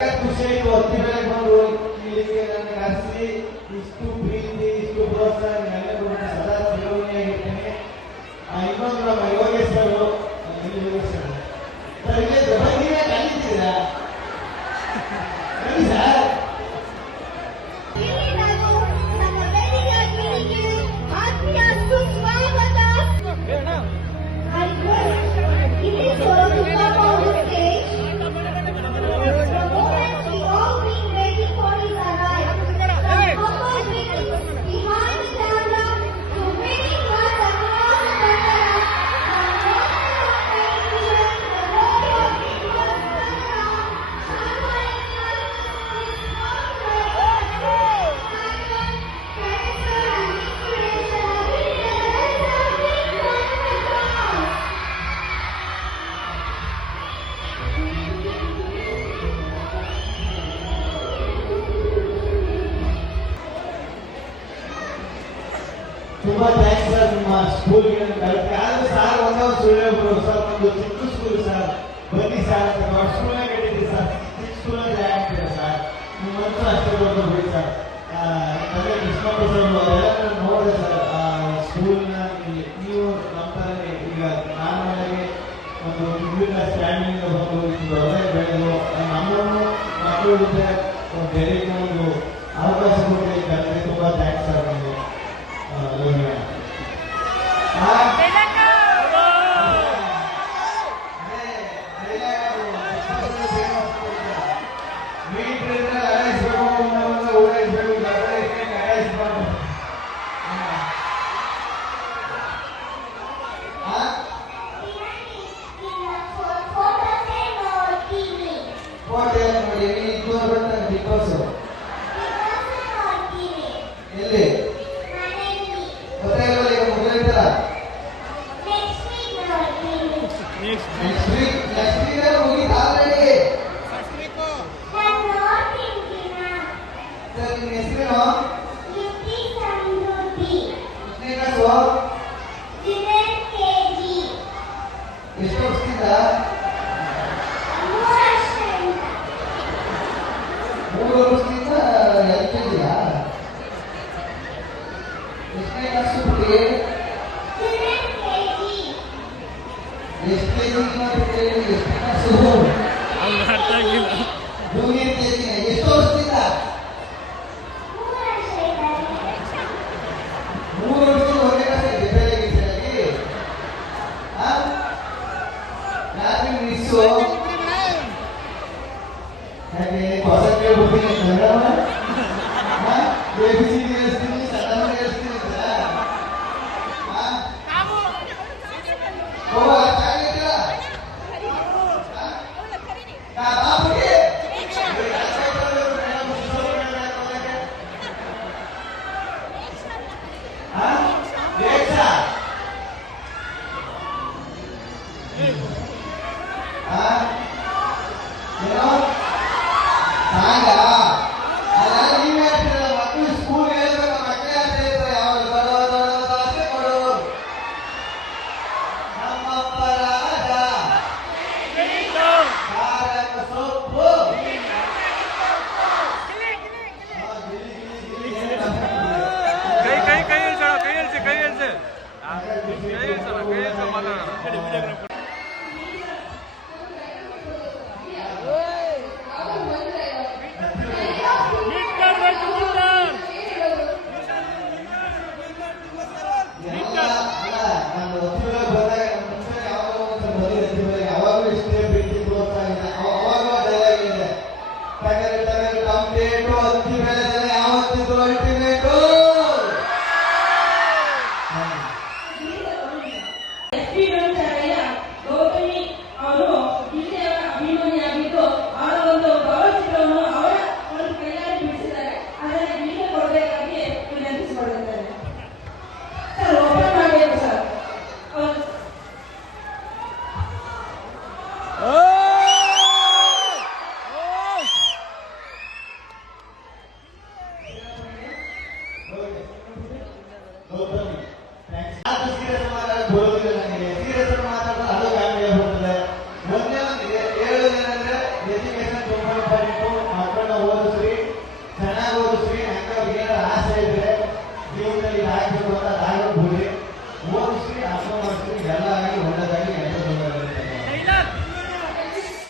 ಖುಷಿ ಆಯ್ತು. ಹತ್ತಿ ಮೇಲೆ ಬಂದು ಇಲ್ಲಿಗೆ ನನ್ನ ಕರೆಸಿ ಇಷ್ಟು ಪ್ರೀತಿ ಇಷ್ಟು ಪ್ರೋತ್ಸಾಹ ಎಲ್ಲರೂ ಸದಾ ಚಿರಋಣಿಯಾಗಿರ್ತೇನೆ. ಇನ್ನೊಂದು ನಮ್ಮ ಯೋಗೇಶ್ವರು ಸರ್ ಇಲ್ಲಿ ಬಗ್ಗೆ ಕಲಿತೀರಾ ಕಲಿ ಸರ್. ತುಂಬಾ ಥ್ಯಾಂಕ್ಸ್ ಸರ್. ನಿಮ್ಮ ಸ್ಕೂಲ್ಗೆ ಯಾರು ಸರ್ ಒಂದೇ ಒಂದು ಸುಳ್ಳು ಸರ್, ಒಂದು ಚಿಕ್ಕ ಸ್ಕೂಲ್ ಸರ್, ಬನ್ನಿ ಸರ್ ಅಂತ ದೊಡ್ಡ ಸ್ಕೂಲ್ನಾಗ ಕಟ್ಟಿದ್ರಿ ಸರ್, ಚಿಕ್ಕ ಸ್ಕೂಲಲ್ಲಿ ಆಗ್ತೀರ ಸರ್, ನಿಮ್ಮಂತೂ ಅಷ್ಟೇ ಹೋಗ್ಬಿಡಿ ಸರ್. ಅದೇ ಕೃಷ್ಣಪ್ಪ ಸರ್ ಅದೆಲ್ಲ ನೋಡಿದೆ ಸರ್ ಸ್ಕೂಲ್ನ. ನೀವು ನಮ್ಮ ಥರನೇ ಈಗ ನಾನು ನನಗೆ ಒಂದು ತಿಂಗಳ ಸ್ಟ್ಯಾಂಡಿಂಗ್ ಬಂದು ಒಳ್ಳೆ ಬೆಳೆದು ನಮ್ಮನ್ನು ಮಕ್ಕಳು ಬೆಳಗ್ಗೆ ಒಂದು ಅವಕಾಶ ಕೊಡಿ ಕಲಿತೆ. ತುಂಬಾ ಥ್ಯಾಂಕ್ಸ್ ಸರ್ ನಿಮಗೆ. ಎಷ್ಟು ವರ್ಷದಿಂದ? 3 ವರ್ಷದಿಂದ LKG. ಎಷ್ಟನೇ ಕ್ಲಾಸ್ ಹುಡುಗಿ? ಎಷ್ಟನೇ ಕ್ಲಾಸ್? Junior KG. ಎಷ್ಟು ವರ್ಷದಿಂದ? 3 ವರ್ಷದಿಂದ ಒಂದೇ ಕ್ಲಾಸ್ ಡಿಫೆಂಡ್ ಯಾಕೆ ಮಿಸ್ಸು ಹಾಗೆ ಹೊಸ ಕೇಳ್ಬಿಡ್ತೀನಿ ABCD ಹೇಳ್ತೀನಿ, ಸಣ್ಣ ಹೇಳ್ತೀನಿ ಅದಕ್ಕೋಸ್ಕರ ನಂಗೆ ಅವ್ರಿಗೆ ಆಸೆ ಇದ್ರೆ ಜೀವನದಲ್ಲಿ ಹಾಕಬೇಕು